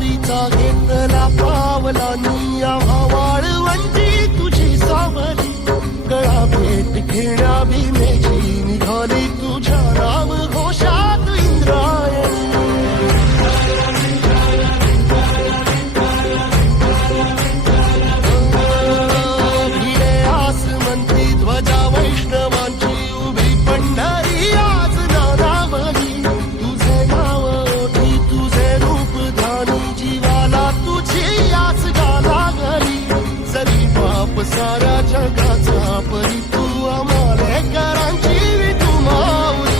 वारीचा घेतला पावलांनी आम्हा वाळवंटी तुझी सावली गळा भेट घेण्या भीमेची निघाली तुझ्या राम घोषात इंद्रायणी भिडे आसमंती ध्वजा वैष्णवांची उभी पंढरी आज नादावली तुझे नाव ओठी तुझे रूप ध्यानी जीवाला तुझी आस गाला गली जरी बाप साऱ्या जगाचा परी तू आम्हाले करांची तू माऊली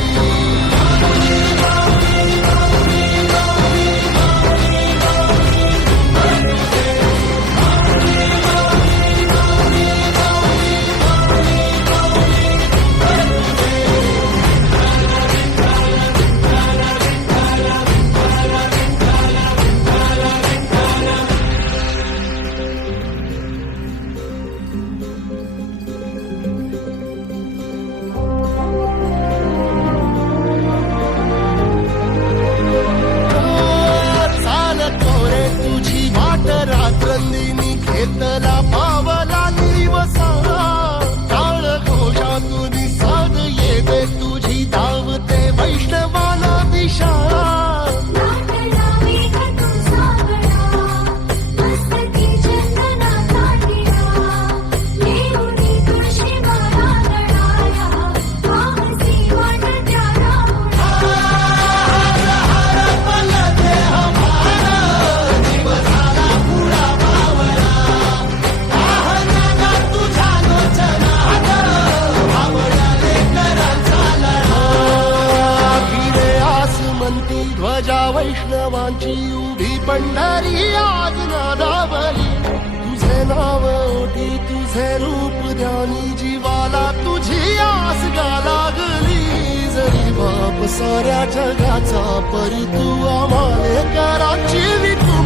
रात्रंदिनी घेतला पावला दिवसा काळ घोषातून साध येते तुझी धावते वैष्णवाला दिशा ध्वजा वैष्णवांची उभी पंढरी आज नादावली तुझे नाव ओठी तुझे रूप ध्यानी जीवाला तुझी आस गाला गली जरी बाप साऱ्या जगाचा परी तू आम्हाले कराची तू